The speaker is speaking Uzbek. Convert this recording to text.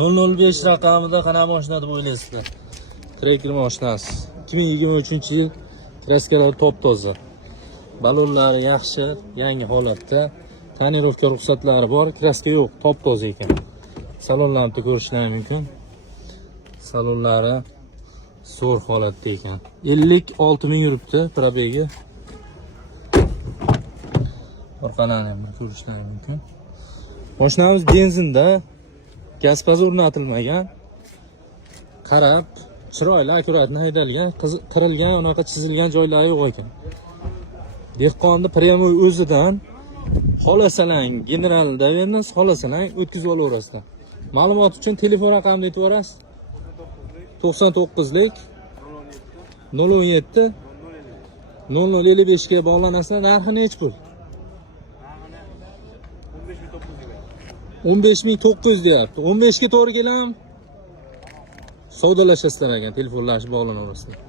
005 raqamida qanaqa mashina deb o'ylaysizlar? Tracker mashinasi. 2023-yil kraskalari top-toza. Balonlari yaxshi, yangi holatda. Tonirovka ruxsatlari bor, kraska yo'q, top-toza ekan. Salonlarni ko'rishingiz mumkin. Salonlari zo'r holatda ekan. 56 ming yuribdi probegi. Orqalarini ham ko'rishingiz mumkin. Mashinamiz benzinda, gaz pazi o'rnatilmagan. Qarab, chiroyli, akkuratni haydalgan, qirilgan, unaqa chizilgan joylari yo'q ekan. Dehqonni pryamoy o'zidan xolasalang generalda beramiz, xolasalang o'tkazib olaverasizlar. Ma'lumot uchun telefon raqamini aytib yuborasiz. 99lik 017 0055 ga bog'lanasizlar. Narxi nechi pul? 15900 deyapti. 15 ga to'g'ri kelam. Savdolashasizlar ekan, telefonlashib bog'lanaverasizlar.